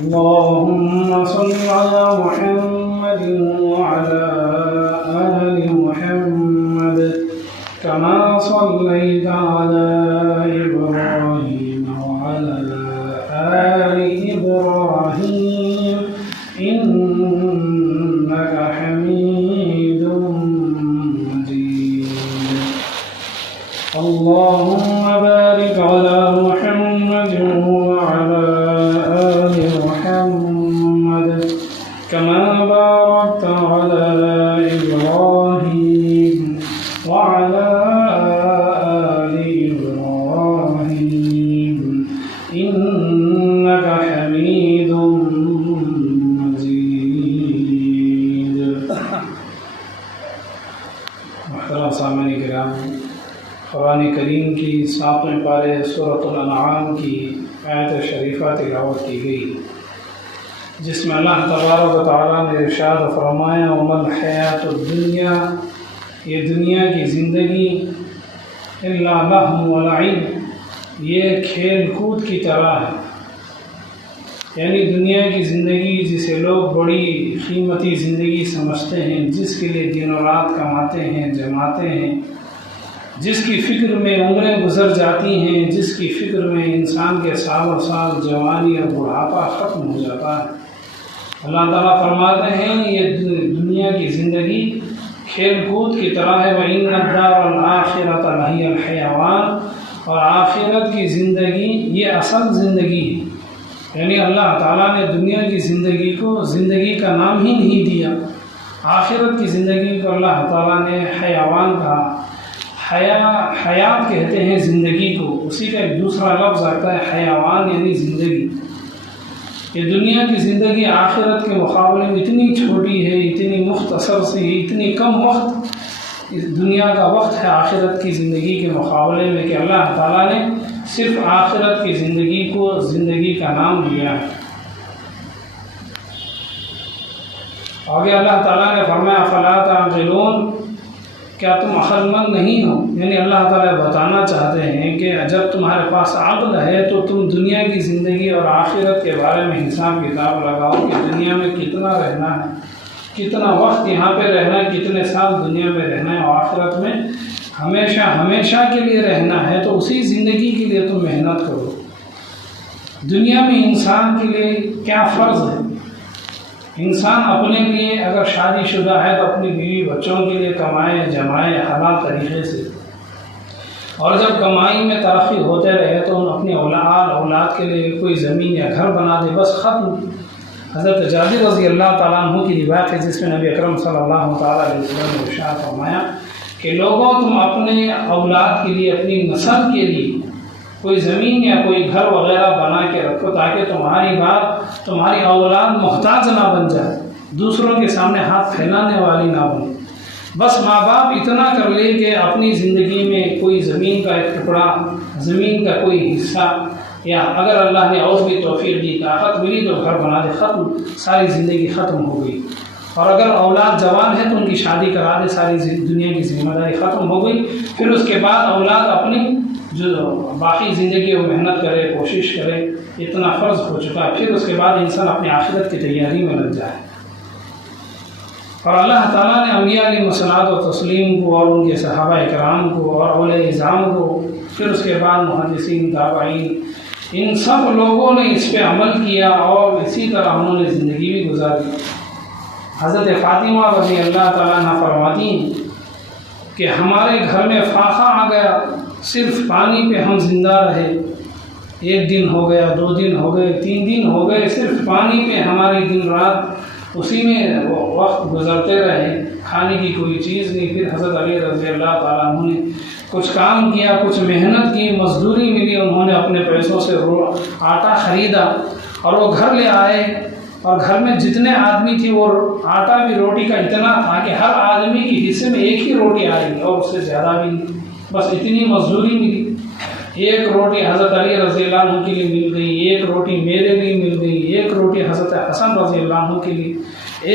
اللهم صل على محمد وعلى آل محمد كما صليت على إبراهيم وعلى آل إبراهيم إنك حميد مجيد. اللهم بارك على محمد وعلى آل محمد كما باركت على إبراهيم وعلى آل إبراهيم إنك حميد مجيد. محترم سامعین کرام، قرآن کریم کی 7ویں پارے سورۃ الانعام کی آیت شریفہ تلاوت کی گئی، جس میں اللہ تبارک و تعالیٰ نے ارشاد فرمایا وَمَا الْحَيَاةُ الدُّنْيَا، یہ دنیا کی زندگی إِلَّا لَهْوٌ وَلَعِبٌ، یہ کھیل کود کی طرح ہے. یعنی دنیا کی زندگی جسے لوگ بڑی قیمتی زندگی سمجھتے ہیں، جس کے لیے دن و رات کماتے ہیں، جماتے ہیں، جس کی فکر میں عمریں گزر جاتی ہیں، جس کی فکر میں انسان کے سالوں سال جوانی اور بڑھاپا ختم ہو جاتا ہے. اللہ تعالیٰ فرماتے ہیں یہ دنیا کی زندگی کھیل کود کی طرح ہے. وَإِنَّ الدَّارَ الْآخِرَةَ لَهِيَ الْحَيَوَانُ، اور آخرت کی زندگی یہ اصل زندگی ہے. یعنی اللہ تعالیٰ نے دنیا کی زندگی کو زندگی کا نام ہی نہیں دیا. آخرت کی زندگی کو اللہ تعالیٰ نے حیوان کہا. حیات کہتے ہیں زندگی کو، اسی کا ایک دوسرا لفظ آتا ہے حیوان، یعنی زندگی. یہ دنیا کی زندگی آخرت کے مقابلے میں اتنی چھوٹی ہے، اتنی مختصر سی ہے، اتنی کم وقت اس دنیا کا وقت ہے آخرت کی زندگی کے مقابلے میں، کہ اللہ تعالیٰ نے صرف آخرت کی زندگی کو زندگی کا نام دیا ہے. آگے اللہ تعالیٰ نے فرمایا فَلَا تَعْقِلُونَ، کیا تم عقل مند نہیں ہو؟ یعنی اللہ تعالیٰ بتانا چاہتے ہیں کہ جب تمہارے پاس عقل ہے تو تم دنیا کی زندگی اور آخرت کے بارے میں حساب کتاب لگاؤ کہ دنیا میں کتنا رہنا ہے، کتنا وقت یہاں پہ رہنا ہے، کتنے سال دنیا میں رہنا ہے، اور آخرت میں ہمیشہ کے لیے رہنا ہے. تو اسی زندگی کے لیے تم محنت کرو. دنیا میں انسان کے لیے کیا فرض ہے؟ انسان اپنے لیے اگر شادی شدہ ہے تو اپنی بیوی بچوں کے لیے کمائے جمائے حلال طریقے سے، اور جب کمائی میں ترقی ہوتے رہے تو اپنی اولاد کے لیے کوئی زمین یا گھر بنا دے، بس ختم. حضرت جابر رضی اللہ تعالیٰ عنہ کی روایت ہے جس میں نبی اکرم صلی اللہ تعالیٰ علیہ وسلم نے ارشاد فرمایا کہ لوگوں تم اپنے اولاد کے لیے، اپنی نسل کے لیے کوئی زمین یا کوئی گھر وغیرہ بنا کے رکھو تاکہ تمہاری اولاد محتاج نہ بن جائے، دوسروں کے سامنے ہاتھ پھیلانے والی نہ بنے. بس ماں باپ اتنا کر لے کہ اپنی زندگی میں کوئی زمین کا ایک ٹکڑا، زمین کا کوئی حصہ، یا اگر اللہ نے اور بھی توفیق دی، طاقت ملی تو گھر بنا دے، ختم، ساری زندگی ختم ہو گئی. اور اگر اولاد جوان ہے تو ان کی شادی کرا دے، ساری دنیا کی ذمہ داری ختم ہو گئی. پھر اس کے بعد اولاد اپنی جو باقی زندگی وہ محنت کرے، کوشش کرے، اتنا فرض ہو چکا ہے. پھر اس کے بعد انسان اپنی آخرت کی تیاری میں لگ جائے. اور اللہ تعالیٰ نے انبیاء علیہ الصلوۃ والتسلیم کو اور ان کے صحابہ کرام کو اور اولیاء اعظام کو، پھر اس کے بعد محدثین، تابعین، ان سب لوگوں نے اس پہ عمل کیا اور اسی طرح انہوں نے زندگی بھی گزاری. حضرت فاطمہ رضی اللہ تعالیٰ عنہ فرماتی ہیں کہ ہمارے گھر میں فاقہ آ گیا، صرف پانی پہ ہم زندہ رہے. 1 دن ہو گیا، 2 دن ہو گئے، 3 دن ہو گئے، صرف پانی پہ ہماری دن رات اسی میں وقت گزرتے رہے، کھانے کی کوئی چیز نہیں. پھر حضرت علی رضی اللہ تعالیٰ عنہ نے کچھ کام کیا، کچھ محنت کی، مزدوری ملی، انہوں نے اپنے پیسوں سے آٹا خریدا اور وہ گھر لے آئے. اور گھر میں جتنے آدمی تھے وہ آٹا بھی روٹی کا اتنا تھا کہ ہر آدمی کے حصے میں 1 ہی روٹی آئے گی اور اس سے زیادہ بھی نہیں. بس اتنی مزدوری ملی. 1 روٹی حضرت علی رضی اللہ عنہ کے لیے مل گئی، 1 روٹی میرے لیے مل گئی، 1 روٹی حضرت حسن رضی اللہ عنہ کے لیے،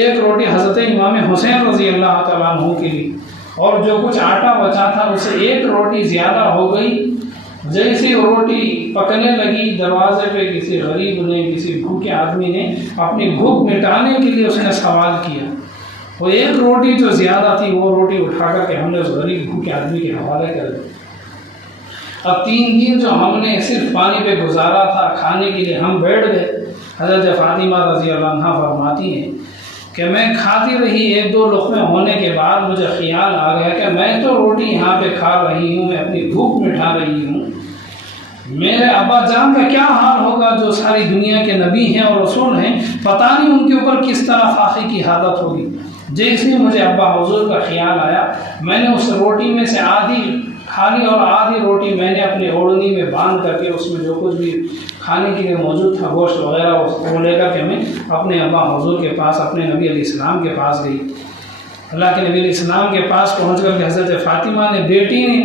1 روٹی حضرت امام حسین رضی اللہ تعالیٰ عنہ کے لیے. اور جو کچھ آٹا بچا تھا اسے 1 روٹی زیادہ ہو گئی جیسی روٹی پکنے لگی دروازے پہ کسی غریب نے کسی بھوکے آدمی نے اپنی بھوک مٹانے کے لیے اس نے سوال کیا، وہ ایک روٹی جو زیادہ تھی وہ روٹی اٹھا کر کے ہم نے اس غریب بھوکے آدمی کے حوالے کر دی۔ اب 3 دن جو ہم نے صرف پانی پہ گزارا تھا کھانے کے لیے ہم بیٹھ گئے۔ حضرت فاطمہ رضی اللہ عنہا فرماتی ہیں کہ میں کھاتی رہی، 1-2 لقمے ہونے کے بعد مجھے خیال آ گیا کہ میں تو روٹی یہاں پہ کھا رہی ہوں، میں اپنی بھوک مٹا رہی ہوں، میرے ابا جان کا کیا حال ہوگا جو ساری دنیا کے نبی ہیں اور رسول ہیں، پتہ نہیں ان کے اوپر کس طرح فاقے کی حالت ہوگی۔ جیسے مجھے ابا حضور کا خیال آیا، میں نے اس روٹی میں سے آدھی کھالی اور آدھی روٹی میں نے اپنے اوڑھنی میں باندھ کر کے اس میں جو کچھ بھی کھانے کے لیے موجود تھا گوشت وغیرہ وہ لے کر کے میں اپنے ابا حضور کے پاس، اپنے نبی علیہ السلام کے پاس گئی۔ اللہ کے نبی علیہ السلام کے پاس پہنچ کر کے حضرت فاطمہ نے بیٹی نے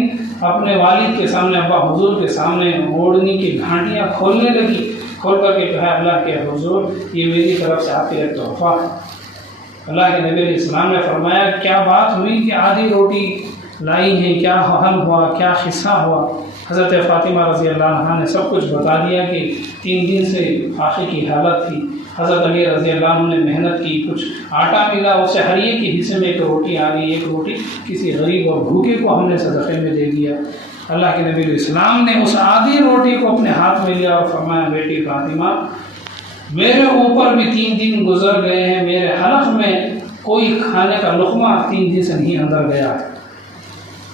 اپنے والد کے سامنے، ابا حضور کے سامنے اوڑھنی کی گھانٹیاں کھولنے لگی، کھول کر کے کہا اللہ کے حضور یہ میری طرف سے آپ کا ایک تحفہ۔ اللہ کے نبی علیہ السلام نے فرمایا کیا بات ہوئی کہ آدھی روٹی لائی ہیں، کیا حل ہوا، کیا قصہ ہوا؟ حضرت فاطمہ رضی اللہ عنہ نے سب کچھ بتا دیا کہ 3 دن سے فاقے کی حالت تھی۔ حضرت علی رضی اللہ عنہ نے محنت کی، کچھ آٹا ملا، اسے ہر ایک کے حصے میں ایک روٹی آ گئی، ایک روٹی کسی غریب اور بھوکے کو ہم نے صدقے میں دے دیا۔ اللہ کے نبی علیہ السلام نے اس آدھی روٹی کو اپنے ہاتھ میں لیا اور فرمایا بیٹی فاطمہ میرے اوپر بھی 3 دن گزر گئے ہیں، میرے حلق میں کوئی کھانے کا لقمہ 3 دن سے نہیں اندر گیا۔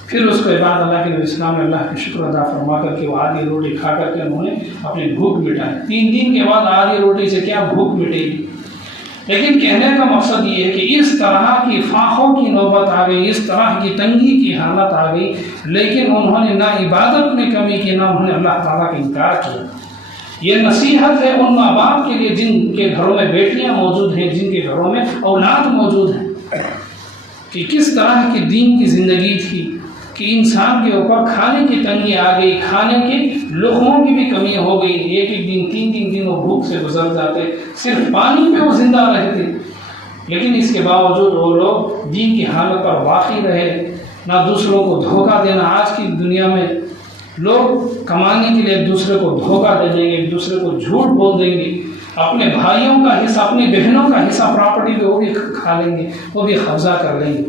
پھر اس کے بعد اللہ کے نبی السلام نے اللہ کا شکر ادا فرما کر کے وہ آدھی روٹی کھا کر کے انہوں نے اپنی بھوک مٹائی۔ 3 دن کے بعد آدھی روٹی سے کیا بھوک مٹے گی؟ لیکن کہنے کا مقصد یہ ہے کہ اس طرح کی فاقوں کی نوبت آ گئی، اس طرح کی تنگی کی حالت آ گئی، لیکن انہوں نے نہ عبادت میں کمی کی، نہ انہوں نے اللہ تعالیٰ کا انکار کیا۔ یہ نصیحت ہے ان ماں باپ کے لیے جن کے گھروں میں بیٹیاں موجود ہیں، جن کے گھروں میں اولاد موجود ہیں، کہ کس طرح کی دین کی زندگی تھی کہ انسان کے اوپر کھانے کی تنگی آ گئی، کھانے کے لقموں کی بھی کمی ہو گئی، ایک 3 دن وہ بھوک سے گزر جاتے، صرف پانی پہ وہ زندہ رہتے، لیکن اس کے باوجود وہ لوگ دین کی حالت پر باقی رہے، نہ دوسروں کو دھوکہ دینا۔ آج کی دنیا میں لوگ کمانے کے لیے ایک دوسرے کو دھوکہ دے دیں گے، ایک دوسرے کو جھوٹ بول دیں گے، اپنے بھائیوں کا حصہ، اپنی بہنوں کا حصہ پراپرٹی پہ وہ بھی کھا لیں گے، وہ بھی قبضہ کر لیں گے۔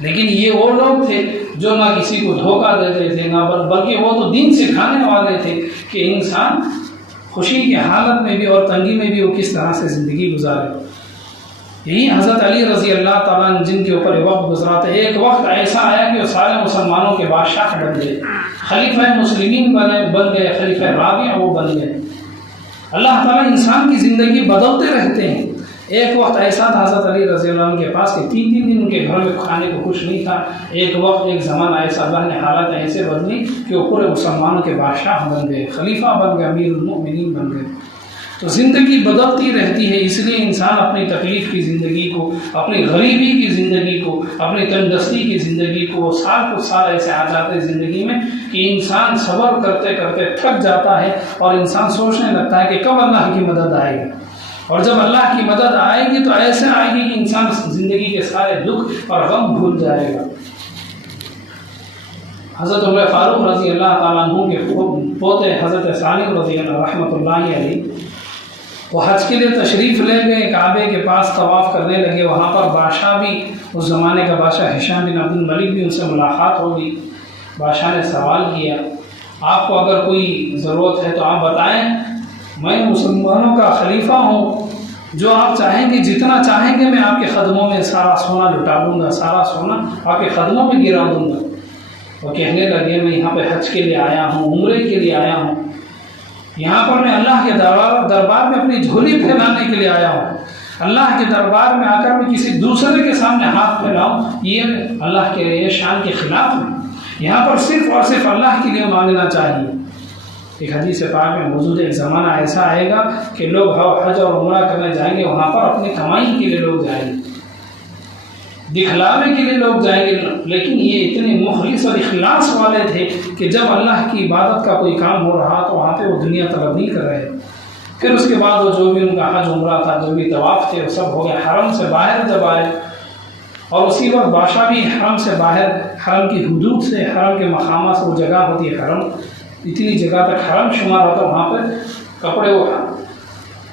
لیکن یہ وہ لوگ تھے جو نہ کسی کو دھوکہ دیتے تھے، نہ بلکہ وہ تو دین سکھانے والے تھے کہ انسان خوشی کی حالت میں بھی اور تنگی میں بھی وہ کس طرح سے زندگی گزارے۔ یہی حضرت علی رضی اللہ تعالیٰ نے جن کے اوپر وقت گزرا تھا، ایک وقت ایسا آیا کہ وہ سارے مسلمانوں کے بادشاہ بن گئے، خلیفہ مسلمین بن گئے، خلیفہ رابع وہ بن گئے۔ اللہ تعالیٰ انسان کی زندگی بدلتے رہتے ہیں۔ ایک وقت ایسا تھا حضرت علی رضی اللہ عنہ کے پاس کہ 3 دن ان کے گھر میں کھانے کو کچھ نہیں تھا۔ ایک وقت ایک زمانہ ایسا اللہ نے حالت ایسے بدلی کہ وہ پورے مسلمانوں کے بادشاہ بن گئے، خلیفہ بن گئے، امیر المؤمنین بن گئے۔ تو زندگی بدلتی رہتی ہے، اس لیے انسان اپنی تکلیف کی زندگی کو، اپنی غریبی کی زندگی کو، اپنی تندرستی کی زندگی کو، سال کو سال ایسے آ جاتے ہیں زندگی میں کہ انسان صبر کرتے کرتے تھک جاتا ہے اور انسان سوچنے لگتا ہے کہ کب اللہ کی مدد آئے گی، اور جب اللہ کی مدد آئے گی تو ایسے آئے گی کہ انسان زندگی کے سارے دکھ اور غم بھول جائے گا۔ حضرت عمر فاروق رضی اللہ تعالیٰ عنہ کے پوتے حضرت ثانی رضی اللہ رحمۃ اللہ علیہ وہ حج کے لیے تشریف لے گئے، کعبے کے پاس طواف کرنے لگے۔ وہاں پر بادشاہ بھی، اس زمانے کا بادشاہ ہشام بن عبد الملک بھی ان سے ملاقات ہو گئی۔ بادشاہ نے سوال کیا آپ کو اگر کوئی ضرورت ہے تو آپ بتائیں، میں مسلمانوں کا خلیفہ ہوں، جو آپ چاہیں گے جتنا چاہیں گے میں آپ کے قدموں میں سارا سونا لٹا دوں گا، سارا سونا آپ کے قدموں میں گرا دوں گا۔ وہ کہنے لگے میں یہاں پہ حج کے لیے آیا ہوں، عمرے کے لیے آیا ہوں، یہاں پر میں اللہ کے دربار میں اپنی جھولی پھیلانے کے لیے آیا ہوں۔ اللہ کے دربار میں آ کر میں کسی دوسرے کے سامنے ہاتھ پھیلاؤں، یہ اللہ کے یہ شان کے خلاف ہے۔ یہاں پر صرف اور صرف اللہ کے لیے مانگنا چاہیے۔ ایک حدیث پاک میں موجود ہے، ایک زمانہ ایسا آئے گا کہ لوگ حج اور عمرہ کرنے جائیں گے، وہاں پر اپنی کمائی کے لیے لوگ جائیں گے، دکھلاوے کے لیے لوگ جائیں گے، لیکن یہ اتنے مخلص اور اخلاص والے تھے کہ جب اللہ کی عبادت کا کوئی کام ہو رہا تو وہاں پہ وہ دنیا طلب نہیں کر رہے۔ پھر اس کے بعد وہ جو بھی ان کا حج عمرہ تھا، جو بھی طواف تھے، وہ سب ہو گیا۔ حرم سے باہر جب آئے اور اسی وقت بادشاہ بھی حرم سے باہر، حرم کی حدود سے، حرم کے مقامات سے، وہ جگہ ہوتی ہے حرم، اتنی جگہ تک حرم شمار ہوتا، وہاں پر کپڑے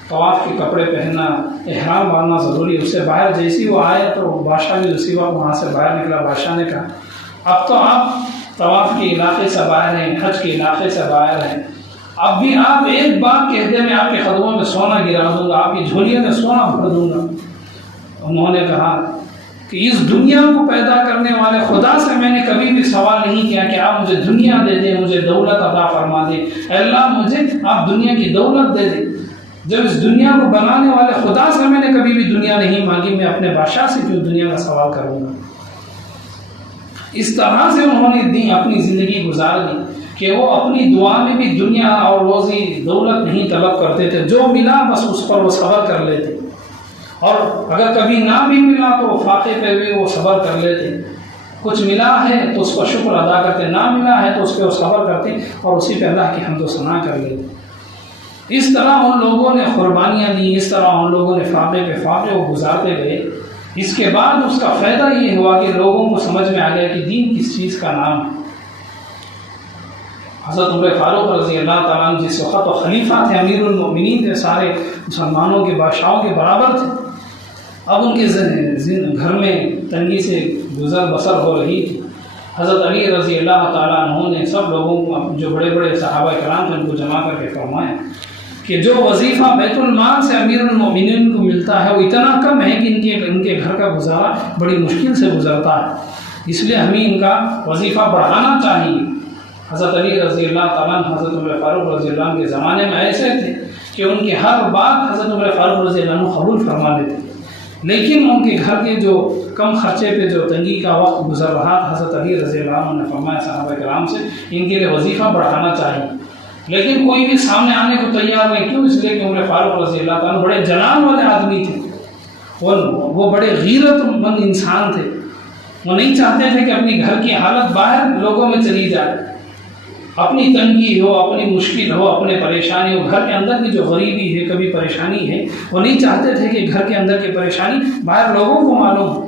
طواف کے کپڑے پہننا، احرام باندھنا ضروری ہے۔ اس سے باہر جیسی وہ آئے تو بادشاہ بھی اسی وقت وہاں سے باہر نکلا۔ بادشاہ نے کہا اب تو آپ طواف کے علاقے سے باہر ہیں، حج کے علاقے سے باہر ہیں، اب بھی آپ ایک بات کہتے میں آپ کے قدموں میں سونا گرا دوں گا، آپ کی جھولیوں میں سونا بھر دوں گا۔ انہوں نے کہا کہ اس دنیا کو پیدا کرنے والے خدا سے میں نے کبھی بھی سوال نہیں کیا کہ آپ مجھے دنیا دے دیں، مجھے دولت عطا فرما دیں، اے اللہ مجھے آپ دنیا کی دولت دے دیں۔ جب اس دنیا کو بنانے والے خدا سے میں نے کبھی بھی دنیا نہیں مانگی، میں اپنے بادشاہ سے کیوں دنیا کا سوال کروں گا؟ اس طرح سے انہوں نے اپنی زندگی گزار دی کہ وہ اپنی دعا میں بھی دنیا اور روزی دولت نہیں طلب کرتے تھے، جو ملا بس اس پر وہ صبر کر لیتے، اور اگر کبھی نہ بھی ملا تو فاقے پہ بھی وہ صبر کر لیتے۔ کچھ ملا ہے تو اس پر شکر ادا کرتے، نہ ملا ہے تو اس پہ وہ صبر کرتے اور اسی پہ اللہ کی حمد و ثنا کر لیتے۔ اس طرح ان لوگوں نے قربانیاں دی، اس طرح ان لوگوں نے فاقے پہ فاقے وہ گزارتے گئے۔ اس کے بعد اس کا فائدہ یہ ہوا کہ لوگوں کو سمجھ میں آ گیا کہ دین کس چیز کا نام ہے۔ حضرت عمر فاروق رضی اللہ تعالیٰ عنہ جس وقت وہ خلیفہ تھے، امیر المؤمنین تھے، سارے مسلمانوں کے بادشاہوں کے برابر تھے، اب ان کے گھر میں تنگی سے گزر بسر ہو رہی تھی۔ حضرت علی رضی اللہ تعالیٰ عنہ نے سب لوگوں کو، جو بڑے بڑے صحابہ کرام تھے، ان کو جمع کر کے فرمایا کہ جو وظیفہ بیت المال سے امیر المؤمنین کو ملتا ہے وہ اتنا کم ہے کہ ان کے گھر کا گزارا بڑی مشکل سے گزرتا ہے، اس لیے ہمیں ان کا وظیفہ بڑھانا چاہیے۔ حضرت علی رضی اللہ تعالیٰ عنہ حضرت عمر فاروق رضی اللہ عنہ کے زمانے میں ایسے تھے کہ ان کی ہر بات حضرت عمر فاروق رضی اللہ عنہ قبول فرما لیتے، لیکن ان کے گھر کے جو کم خرچے پہ جو تنگی کا وقت گزر رہا تھا، حضرت علی رضی اللہ عنہ نے فرمایا صحابہ کرام سے ان کے لیے وظیفہ بڑھانا چاہیے، لیکن کوئی بھی سامنے آنے کو تیار نہیں۔ کیوں؟ اس لیے کہ عمر فاروق رضی اللہ تعالیٰ بڑے جلال والے آدمی تھے، وہ بڑے غیرت مند انسان تھے، وہ نہیں چاہتے تھے کہ اپنی گھر کی حالت باہر لوگوں میں چلی جائے، اپنی تنگی ہو، اپنی مشکل ہو، اپنے پریشانی ہو، گھر کے اندر کی جو غریبی ہے، کبھی پریشانی ہے، وہ نہیں چاہتے تھے کہ گھر کے اندر کی پریشانی باہر لوگوں کو معلوم ہو۔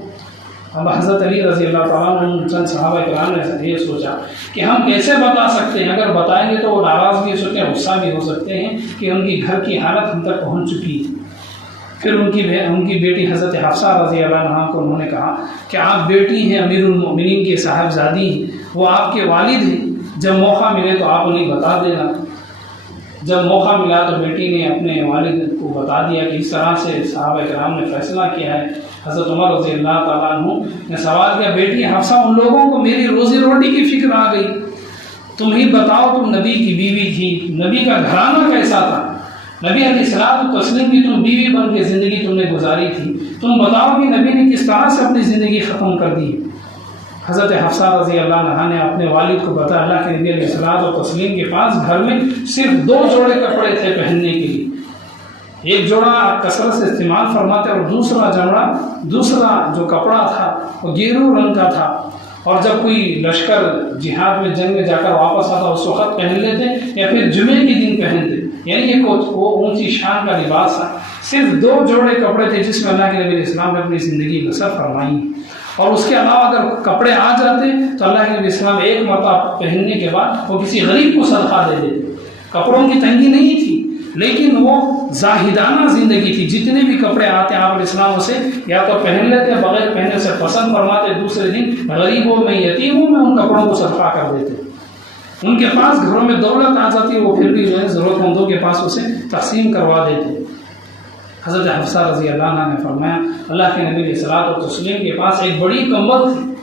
اب حضرت علی رضی اللہ تعالیٰ عنہ چند صحابہ کرام نے یہ سوچا کہ ہم کیسے بتا سکتے ہیں، اگر بتائیں گے تو وہ ناراض بھی ہو سکتے ہیں، غصہ بھی ہو سکتے ہیں کہ ان کی گھر کی حالت ہم تک پہنچ چکی ہے۔ پھر ان کی بیٹی حضرت حفصہ رضی اللہ عنہا کو انہوں نے کہا کہ آپ بیٹی ہیں، امیر المؤمنین کی صاحبزادی ہیں، وہ آپ کے والد ہیں، جب موقع ملے تو آپ انہیں بتا دینا۔ جب موقع ملا تو بیٹی نے اپنے والد کو بتا دیا کہ اس طرح سے صحابہ کرام نے فیصلہ کیا ہے۔ حضرت عمر رضی اللہ تعالیٰ عنہ نے سوال کیا، بیٹی حفصہ ان لوگوں کو میری روزی روٹی کی فکر آ گئی، تم ہی بتاؤ، تم نبی کی بیوی تھی، نبی کا گھرانہ کیسا تھا، نبی علیہ الصلوۃ والتسلیم کی تم بیوی بن کے زندگی تم نے گزاری تھی، تم بتاؤ کہ نبی نے کس طرح سے اپنی زندگی ختم کر دی۔ حضرت حفصہ رضی اللہ عنہا نے اپنے والد کو بتایا اللہ کے نبی علیہ الصلوۃ والتسلیم کے پاس گھر میں صرف 2 جوڑے کپڑے تھے پہننے کے لیے، ایک جوڑا کثرت سے استعمال فرماتے اور دوسرا جو کپڑا تھا وہ گیرو رنگ کا تھا، اور جب کوئی لشکر جہاد میں جنگ میں جا کر واپس آتا اس وقت پہن لیتے یا پھر جمعے کے دن پہنتے، یعنی یہ وہ اونچی شان کا لباس تھا۔ صرف 2 جوڑے کپڑے تھے جس میں اللہ کے نبی علیہ السلام نے اپنی زندگی بسر فرمائی، اور اس کے علاوہ اگر کپڑے آ جاتے تو اللہ کے نبی علیہ السلام ایک مرتبہ پہننے کے بعد وہ کسی غریب کو صدقہ دے دیتے۔ کپڑوں کی تنگی نہیں تھی، لیکن وہ زاہدانہ زندگی تھی، جتنے بھی کپڑے آتے آپ علیہ السلام اسے یا تو پہن لیتے، بغیر پہننے سے پسند فرماتے، دوسرے دن غریبوں میں یتیموں میں ان کپڑوں کو صدقہ کر دیتے۔ ان کے پاس گھروں میں دولت آ جاتی وہ پھر بھی جو ہے ضرورت مندوں کے پاس اسے تقسیم کروا دیتے۔ حضرت حفصہ رضی اللہ عنہ نے فرمایا اللہ کے نبی علیہ الصلوۃ والتسلیم کے پاس ایک بڑی کمبل تھی،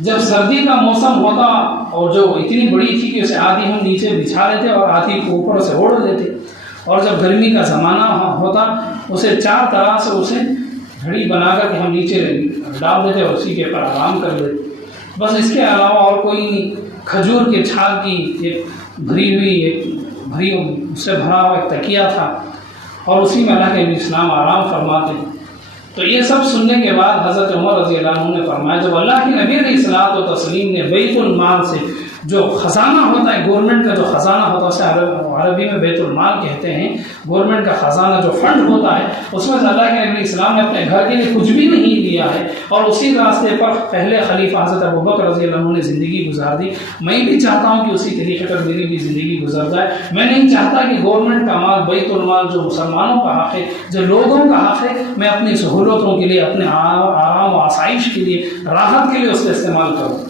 جب سردی کا موسم ہوتا اور جو اتنی بڑی تھی کہ اسے آدھی ہم نیچے بچھا لیتے اور آدھی کو اوپر سے اوڑھ لیتے، اور جب گرمی کا زمانہ ہوتا اسے 4 طرح سے اسے گھڑی بنا کر کے ہم نیچے ڈال دیتے اور اسی کے پر آرام کر لیتے۔ بس اس کے علاوہ اور کوئی نہیں، کھجور کے چھال کی ایک اس سے بھرا ہوا ایک تکیہ تھا، اور اسی میں اللہ کے نبی اسلام آرام فرماتے۔ تو یہ سب سننے کے بعد حضرت عمر رضی اللہ عنہ نے فرمایا جب اللہ کے نبی علیہ الصلوۃ والتسلیم نے بیت المال سے جو خزانہ ہوتا ہے گورنمنٹ کا، جو خزانہ ہوتا ہے اسے عربی میں بیت المال کہتے ہیں، گورنمنٹ کا خزانہ جو فنڈ ہوتا ہے، اس میں سے اللہ کے نبی اسلام نے اپنے گھر کے لیے کچھ بھی نہیں لیا ہے، اور اسی راستے پر پہلے خلیفہ حضرت ابوبکر رضی اللہ عنہ نے زندگی گزار دی۔ میں بھی چاہتا ہوں کہ اسی طریقے پر میری بھی زندگی گزر جائے۔ میں نہیں چاہتا کہ گورنمنٹ کا مال، بیت المال جو مسلمانوں کا حق ہے، جو لوگوں کا حق ہے، میں اپنی سہولتوں کے لیے، اپنے آرام و آسائش کے لیے، راحت کے لیے اس کا استعمال کروں۔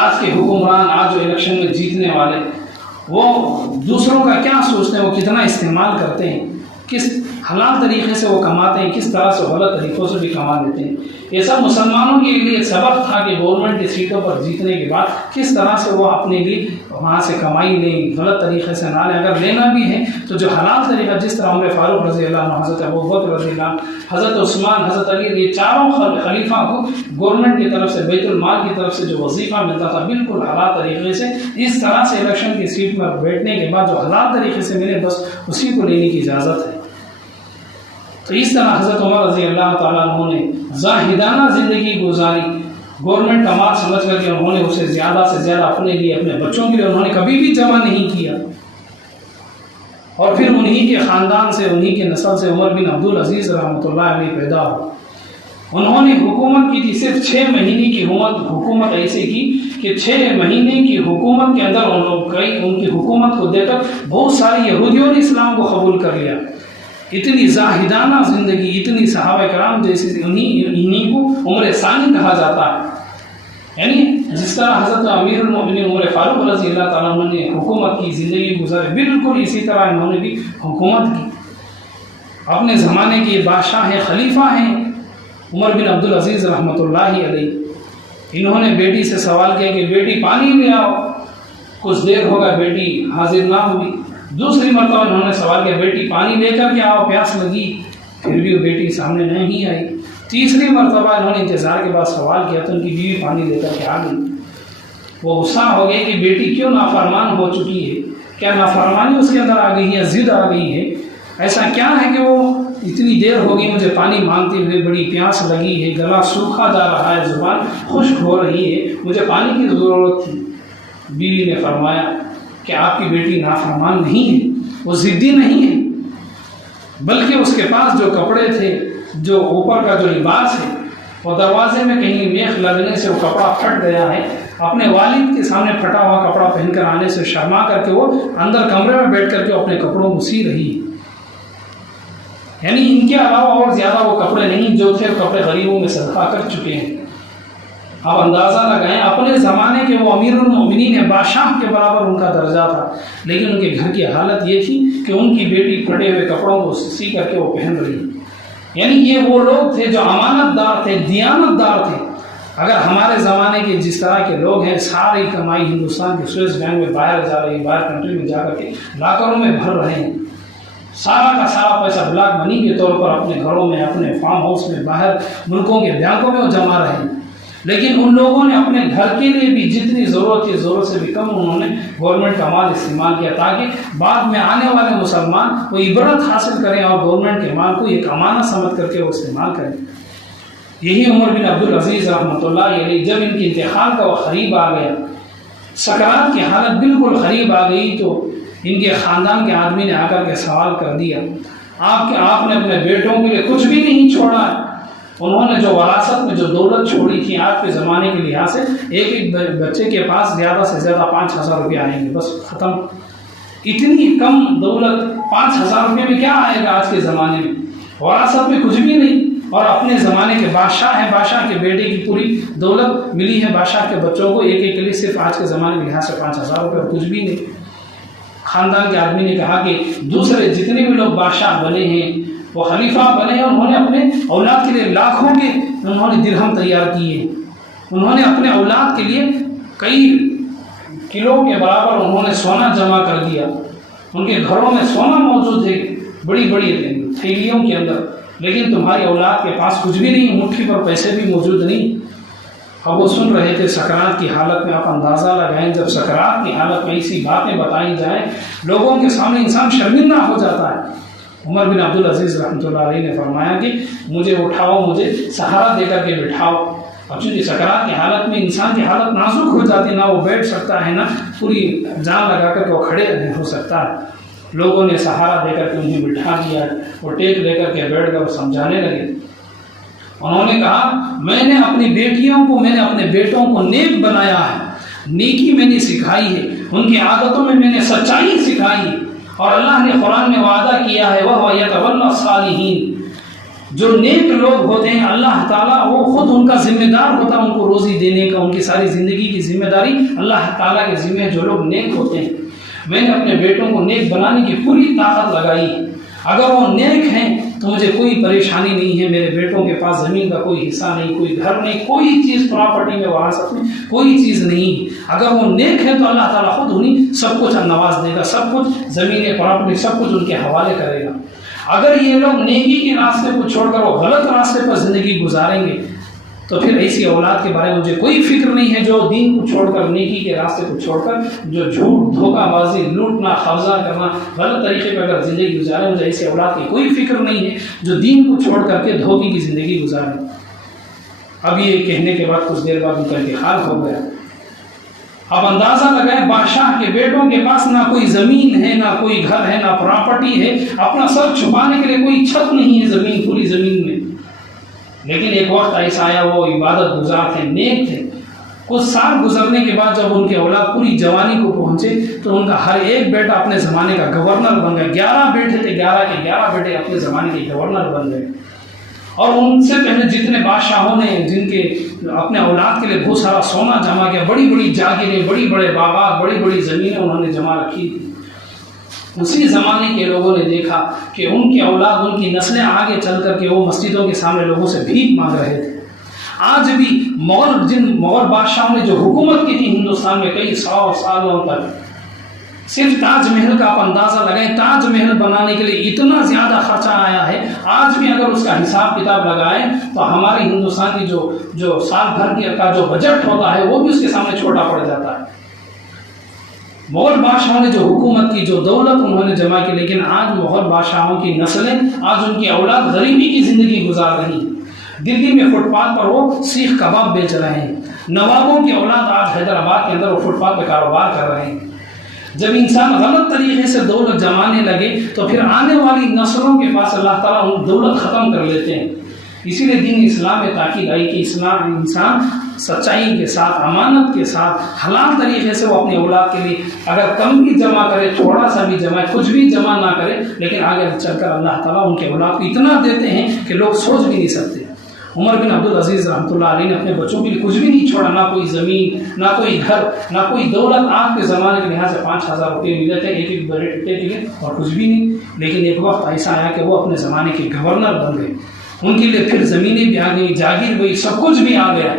آج کے حکمران، آج جو الیکشن میں جیتنے والے، وہ دوسروں کا کیا سوچتے ہیں، وہ کتنا استعمال کرتے ہیں، کس حلال طریقے سے وہ کماتے ہیں، کس طرح سے غلط طریقوں سے بھی کما لیتے ہیں۔ یہ سب مسلمانوں کے لیے سبق تھا کہ گورنمنٹ کی سیٹوں پر جیتنے کے بعد کس طرح سے وہ اپنے لیے وہاں سے کمائی لیں، غلط طریقے سے نہ لیں۔ اگر لینا بھی ہے تو جو حلال طریقہ، جس طرح عمر فاروق رضی اللہ عنہ، حضرت ابوبکر رضی اللہ عنہ، حضرت عثمان، حضرت علی، یہ چاروں خلیفہ کو گورنمنٹ کی طرف سے، بیت المال کی طرف سے جو وظیفہ ملتا تھا بالکل حلال طریقے سے، اس طرح سے الیکشن کی سیٹ پر بیٹھنے کے بعد جو حلال طریقے سے ملے بس اسی کو لینے کی اجازت ہے۔ تو اس طرح حضرت عمر رضی اللہ تعالیٰ عنہ نے زاہدانہ زندگی گزاری، گورنمنٹ کا مال سمجھ کر کے انہوں نے اسے زیادہ سے زیادہ اپنے لیے، اپنے بچوں کے لیے انہوں نے کبھی بھی جمع نہیں کیا۔ اور پھر انہی کے خاندان سے، انہی کے نسل سے عمر بن عبدالعزیز رحمۃ اللہ علیہ پیدا ہو۔ انہوں نے حکومت کی تھی، صرف 6 مہینے کی حکومت ایسے کی کہ 6 مہینے کی حکومت کے اندر ان کی حکومت کو دیکھ کر بہت سارے یہودیوں نے اسلام کو قبول کر لیا۔ اتنی زاہدانہ زندگی، اتنی صحابہ کرام جیسی، انہی کو عمر ثانی کہا جاتا ہے۔ یعنی جس طرح حضرت امیر المؤمنین عمر فاروق رضی اللہ تعالیٰ عنہ نے حکومت کی، زندگی گزاری، بالکل اسی طرح انہوں نے بھی حکومت کی۔ اپنے زمانے کے بادشاہ ہیں، خلیفہ ہیں عمر بن عبدالعزیز رحمۃ اللہ علیہ۔ انہوں نے بیٹی سے سوال کیا کہ بیٹی پانی لے آؤ، کچھ دیر ہوگا بیٹی حاضر نہ ہوئی۔ دوسری مرتبہ انہوں نے سوال کیا بیٹی پانی لے کر کے آؤ، پیاس لگی، پھر بھی وہ بیٹی سامنے نہیں آئی۔ تیسری مرتبہ انہوں نے انتظار کے بعد سوال کیا تو ان کی بیوی پانی لے کر کے آ گئی۔ وہ غصہ ہو گئے کہ بیٹی کیوں نافرمان ہو چکی ہے، کیا نافرمانی اس کے اندر آ گئی ہے، ضد آ گئی ہے، ایسا کیا ہے کہ وہ اتنی دیر ہو گئی مجھے پانی مانگتے ہوئے، بڑی پیاس لگی ہے، گلا سوکھا جا رہا ہے، زبان خشک ہو رہی ہے، مجھے پانی کی ضرورت تھی۔ بیوی نے فرمایا کہ آپ کی بیٹی نافرمان نہیں ہے، وہ ضدی نہیں ہے، بلکہ اس کے پاس جو کپڑے تھے، جو اوپر کا جو لباس ہے، وہ دروازے میں کہیں میخ لگنے سے وہ کپڑا پھٹ گیا ہے، اپنے والد کے سامنے پھٹا ہوا کپڑا پہن کر آنے سے شرما کر کے وہ اندر کمرے میں بیٹھ کر کے اپنے کپڑوں کو سی رہی ہے۔ یعنی ان کے علاوہ اور زیادہ وہ کپڑے نہیں، جو تھے کپڑے غریبوں میں صدقہ کر چکے ہیں۔ آپ اندازہ لگائیں، اپنے زمانے کے وہ امیر المؤمنین ہیں، بادشاہ کے برابر ان کا درجہ تھا، لیکن ان کے گھر کی حالت یہ تھی کہ ان کی بیٹی پھٹے ہوئے کپڑوں کو سی کر کے وہ پہن رہی۔ یعنی یہ وہ لوگ تھے جو امانت دار تھے، دیانت دار تھے۔ اگر ہمارے زمانے کے جس طرح کے لوگ ہیں، ساری کمائی ہندوستان کے سوئس بینک میں باہر جا رہی ہے، باہر کنٹری میں جا کر کے لاکروں میں بھر رہے ہیں، سارا کا سارا پیسہ بلاک منی کے طور پر اپنے گھروں میں، اپنے فارم ہاؤس میں، باہر ملکوں کے بینکوں میں وہ جما رہے ہیں، لیکن ان لوگوں نے اپنے گھر کے لیے بھی جتنی ضرورت تھی، ضرورت سے بھی کم انہوں نے گورنمنٹ کا مال استعمال کیا، تاکہ بعد میں آنے والے مسلمان وہ عبرت حاصل کریں اور گورنمنٹ کے مال کو ایک امانت سمجھ کر کے وہ استعمال کریں۔ یہی عمر بن عبدالعزیز رحمۃ اللہ علیہ، جب ان کی انتقال کا وہ قریب آ گیا، سکرات کی حالت بالکل قریب آ گئی، تو ان کے خاندان کے آدمی نے آ کر کے سوال کر دیا، آپ نے اپنے بیٹوں کے لیے کچھ بھی نہیں چھوڑا ہے۔ انہوں نے جو وراثت میں جو دولت چھوڑی تھی، آج کے زمانے کے لحاظ سے ایک بچے کے پاس زیادہ سے زیادہ 5,000 روپے آئیں گے، بس ختم۔ اتنی کم دولت 5,000 روپے میں کیا آئے گا آج کے زمانے میں؟ وراثت میں کچھ بھی نہیں، اور اپنے زمانے کے بادشاہ ہیں، بادشاہ کے بیٹے کی پوری دولت ملی ہے بادشاہ کے بچوں کو، ایک کے لیے صرف آج کے زمانے کے لحاظ سے 5,000 روپے، کچھ بھی نہیں۔ خاندان کے آدمی نے کہا کہ دوسرے جتنے بھی لوگ بادشاہ بنے ہیں، وہ خلیفہ بنے ہیں، انہوں نے اپنے اولاد کے لیے لاکھوں کے انہوں نے درہم تیار کیے، انہوں نے اپنے اولاد کے لیے کئی کلو کے برابر انہوں نے سونا جمع کر دیا، ان کے گھروں میں سونا موجود ہے بڑی بڑی تھیلیوں کے اندر، لیکن تمہاری اولاد کے پاس کچھ بھی نہیں، مٹھی پر پیسے بھی موجود نہیں۔ اب وہ سن رہے تھے سکرات کی حالت میں۔ آپ اندازہ لگائیں، جب سکرات کی حالت میں ایسی باتیں بتائی جائیں، لوگوں کے سامنے انسان شرمندہ ہو جاتا ہے۔ عمر بن عبدالعزیز رحمۃ اللہ علیہ نے فرمایا کہ مجھے اٹھاؤ، مجھے سہارا دے کر کے بٹھاؤ۔ اب چونکہ سکرات کی حالت میں انسان کی حالت نازک ہو جاتی، نہ وہ بیٹھ سکتا ہے، نہ پوری جان لگا کر کے وہ کھڑے ہو سکتا ہے۔ لوگوں نے سہارا دے کر کے انہیں بٹھا دیا، وہ ٹیک لے کر کے بیٹھ کر سمجھانے لگے۔ انہوں نے کہا میں نے اپنی بیٹیوں کو، میں نے اپنے بیٹوں کو نیک بنایا ہے، نیکی میں نے سکھائی ہے، ان کی عادتوں میں نے سچائی سکھائی ہے، اور اللہ نے قرآن میں وعدہ کیا ہے وَهُوَ يَتَوَلَّى الصَّالِحِينَ، جو نیک لوگ ہوتے ہیں اللہ تعالیٰ وہ خود ان کا ذمہ دار ہوتا ہے، ان کو روزی دینے کا، ان کی ساری زندگی کی ذمہ داری اللہ تعالیٰ کے ذمہ ہے۔ جو لوگ نیک ہوتے ہیں، میں نے اپنے بیٹوں کو نیک بنانے کی پوری طاقت لگائی ہے، اگر وہ نیک ہیں تو مجھے کوئی پریشانی نہیں ہے، میرے بیٹوں کے پاس زمین کا کوئی حصہ نہیں، کوئی گھر نہیں، کوئی چیز پراپرٹی میں وراثت میں کوئی چیز نہیں، اگر وہ نیک ہے تو اللہ تعالیٰ خود انہیں سب کچھ نواز دے گا، سب کچھ زمین پراپرٹی سب کچھ ان کے حوالے کرے گا۔ اگر یہ لوگ نیکی کے راستے کو چھوڑ کر وہ غلط راستے پر زندگی گزاریں گے تو پھر ایسی اولاد کے بارے میں مجھے کوئی فکر نہیں ہے جو دین کو چھوڑ کر، نیکی کے راستے کو چھوڑ کر جو جھوٹ، دھوکہ بازی، لوٹنا، قبضہ کرنا، غلط طریقے پر اگر زندگی گزارے، مجھے ایسی اولاد کی کوئی فکر نہیں ہے جو دین کو چھوڑ کر کے دھوکے کی زندگی گزارے۔ اب یہ کہنے کے بعد کچھ دیر بعد ان کا انتقال ہو گیا۔ اب اندازہ لگائیں بادشاہ کے بیٹوں کے پاس نہ کوئی زمین ہے، نہ کوئی گھر ہے، نہ پراپرٹی ہے، اپنا سر چھپانے کے لیے کوئی چھت نہیں ہے زمین، پوری زمین میں۔ لیکن ایک وقت ایسا آیا، وہ عبادت گزار تھے، نیک تھے۔ کچھ سال گزرنے کے بعد جب ان کے اولاد پوری جوانی کو پہنچے تو ان کا ہر ایک بیٹا اپنے زمانے کا گورنر بن گیا۔ 11 بیٹے تھے، 11 کے 11 بیٹے اپنے زمانے کے گورنر بن گئے۔ اور ان سے پہلے جتنے بادشاہوں نے جن کے اپنے اولاد کے لیے بہت سارا سونا جمع کیا، بڑی بڑی جاگیریں، بڑی بڑے باغات، بڑی بڑی زمینیں انہوں نے جمع رکھی تھی، اسی زمانے کے لوگوں نے دیکھا کہ ان کی اولاد، ان کی نسلیں آگے چل کر کے وہ مسجدوں کے سامنے لوگوں سے بھیک مانگ رہے تھے۔ آج بھی جن مغل بادشاہوں نے جو حکومت کی تھی ہندوستان میں کئی 100 سالوں تک، صرف تاج محل کا آپ اندازہ لگائیں، تاج محل بنانے کے لیے اتنا زیادہ خرچہ آیا ہے۔ آج بھی اگر اس کا حساب کتاب لگائیں تو ہماری ہندوستان کی جو سال بھر کا جو بجٹ ہوتا ہے وہ بھی اس کے سامنے چھوٹا پڑ جاتا ہے۔ مغل بادشاہوں نے جو حکومت کی، جو دولت انہوں نے جمع کی، لیکن آج مغل بادشاہوں کی نسلیں، آج ان کی اولاد غریبی کی زندگی گزار رہی ہیں۔ دلی میں فٹ پاتھ پر وہ سیخ کباب بیچ رہے ہیں، نوابوں کی اولاد آج حیدرآباد کے اندر وہ فٹ پاتھ پہ کاروبار کر رہے ہیں۔ جب انسان غلط طریقے سے دولت جمانے لگے تو پھر آنے والی نسلوں کے پاس اللہ تعالیٰ ان دولت ختم کر لیتے ہیں۔ اسی لیے دین اسلام میں تاکید آئی کہ انسان سچائی کے ساتھ، امانت کے ساتھ، حلال طریقے سے وہ اپنی اولاد کے لیے اگر کم بھی جمع کرے، تھوڑا سا بھی جمع، کچھ بھی جمع نہ کرے، لیکن آگے چل کر اللہ تعالیٰ ان کے اولاد کو اتنا دیتے ہیں کہ لوگ سوچ بھی نہیں سکتے۔ عمر بن عبدالعزیز رحمۃ اللہ علیہ نے اپنے بچوں کے لیے کچھ بھی نہیں چھوڑا، نہ کوئی زمین، نہ کوئی گھر، نہ کوئی دولت۔ آپ کے زمانے کے لحاظ سے 5000 روپئے ملے تھے ایک ایک بیٹے کے لیے، اور کچھ بھی نہیں۔ لیکن ایک وقت ایسا آیا کہ وہ اپنے زمانے کے گورنر بن گئے، ان کے لیے پھر زمینیں بھی آ گئی، جاگیر بھی، سب کچھ بھی آ گیا۔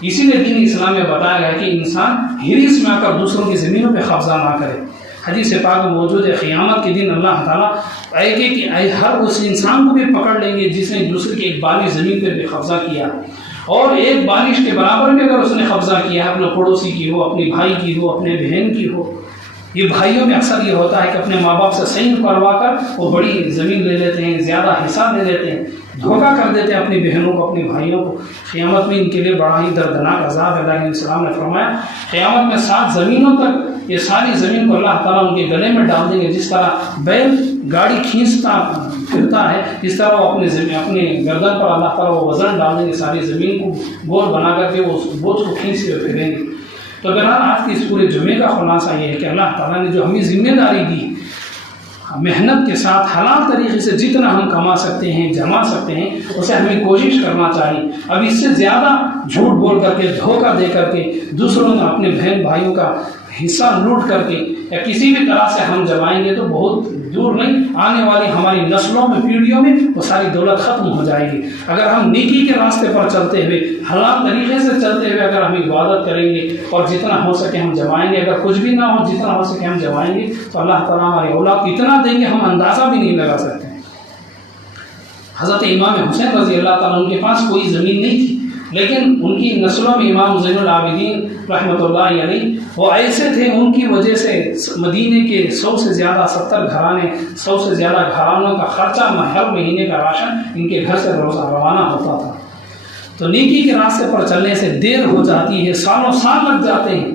اسی لیے دین اسلام میں بتایا گیا کہ انسان ہرس میں آ کر دوسروں کی زمینوں پہ قبضہ نہ کرے۔ حدیث پاک میں موجود ہے قیامت کے دن اللہ تعالیٰ ہر اس انسان کو بھی پکڑ لیں گے جس نے دوسرے کی ایک بالش زمین پہ بھی قبضہ کیا، اور ایک بالش کے برابر میں اگر اس نے قبضہ کیا ہے، اپنے پڑوسی کی ہو، اپنے بھائی کی ہو، اپنے بہن کی ہو۔ یہ بھائیوں میں اکثر یہ ہوتا ہے کہ اپنے ماں باپ سے صحیح کروا کر وہ بڑی زمین لے لیتے ہیں، زیادہ حصہ لے لیتے ہیں، دھوکہ کر دیتے ہیں اپنی بہنوں کو، اپنے بھائیوں کو۔ قیامت میں ان کے لیے بڑا ہی دردناک عذاب ہے۔ اللہ کے السلام نے فرمایا قیامت میں 7 زمینوں تک یہ ساری زمین کو اللہ تعالیٰ ان کے گلے میں ڈال دیں گے، جس طرح بیل گاڑی کھینچتا پھرتا ہے، اس طرح وہ اپنے گردن پر اللہ تعالیٰ وہ وزن ڈال دیں گے، ساری زمین کو گول بنا کر کے وہ بوجھ کو کھینچتے ہوئے پھریں گے۔ تو بہرحال آج کے اس پورے جمعے کا خلاصہ یہ ہے کہ اللہ تعالیٰ نے جو ہمیں ذمہ داری دی، محنت کے ساتھ حلال طریقے سے جتنا ہم کما سکتے ہیں، جما سکتے ہیں، اسے ہمیں کوشش کرنا چاہیے۔ اب اس سے زیادہ جھوٹ بول کر کے، دھوکہ دے کر کے، دوسروں کا، اپنے بہن بھائیوں کا حصہ لوٹ کر کے یا کسی بھی طرح سے ہم جمائیں گے تو بہت دور نہیں، آنے والی ہماری نسلوں میں، پیڑھیوں میں وہ ساری دولت ختم ہو جائے گی۔ اگر ہم نیکی کے راستے پر چلتے ہوئے، حلال طریقے سے چلتے ہوئے اگر ہم عبادت کریں گے اور جتنا ہو سکے ہم جمائیں گے، اگر کچھ بھی نہ ہو جتنا ہو سکے ہم جمائیں گے، تو اللہ تعالیٰ ہماری اولاد کو اتنا دیں گے ہم اندازہ بھی نہیں لگا سکتے۔ حضرت امام حسین رضی اللہ تعالیٰ ان کے پاس کوئی زمین نہیں تھی، لیکن ان کی نسلوں میں امام زین العابدین رحمۃ اللہ علیہ وہ ایسے تھے، ان کی وجہ سے مدینے کے 100 سے زیادہ 70 گھرانے، 100 سے زیادہ گھرانوں کا خرچہ ہر مہینے کا راشن ان کے گھر سے روزہ روانہ ہوتا تھا۔ تو نیکی کے راستے پر چلنے سے دیر ہو جاتی ہے، سالوں سال لگ جاتے ہیں،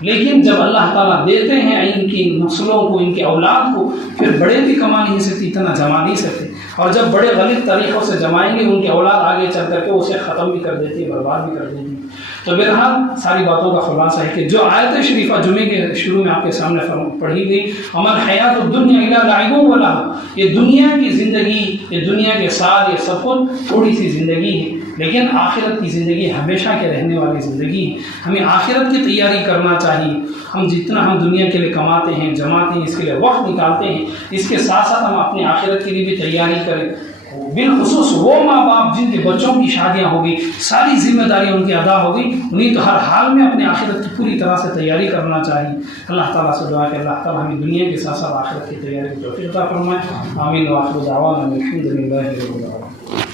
لیکن جب اللہ تعالیٰ دیتے ہیں ان کی نسلوں کو، ان کے اولاد کو، پھر بڑے بھی کما نہیں سکتے، اتنا جما نہیں سکتے، اور جب بڑے غلط طریقوں سے جمائیں گے ان کے اولاد آگے چل کر کے اسے ختم بھی کر دیتی ہے، برباد بھی کر دیتی ہے۔ تو بہرحال ساری باتوں کا خلاصہ ہے کہ جو آیت شریفہ جمعے کے شروع میں آپ کے سامنے پڑھی گئی، عمل حیات الدنیا الا لعب و لہو، یہ دنیا کی زندگی، یہ دنیا کے ساتھ یہ سب کچھ تھوڑی سی زندگی ہے، لیکن آخرت کی زندگی ہمیشہ کے رہنے والی زندگی ہے۔ ہمیں آخرت کی تیاری کرنا چاہیے۔ ہم جتنا ہم دنیا کے لیے کماتے ہیں، جماتے ہیں، اس کے لیے وقت نکالتے ہیں، اس کے ساتھ ساتھ ہم اپنی آخرت کے لیے بھی تیاری کریں۔ بالخصوص وہ ماں باپ جن کے بچوں کی شادیاں ہو گئی، ساری ذمہ داریاں ان کی ادا ہو گئی، انہیں تو ہر حال میں اپنے آخرت کی پوری طرح سے تیاری کرنا چاہیے۔ اللہ تعالیٰ سے دعا کہ اللہ تعالیٰ ہمیں دنیا کے ساتھ ساتھ آخرت کی تیاری کی توفیق عطا فرمائے۔ آمین۔ وآخر دعوانا الحمد للہ رب العالمین۔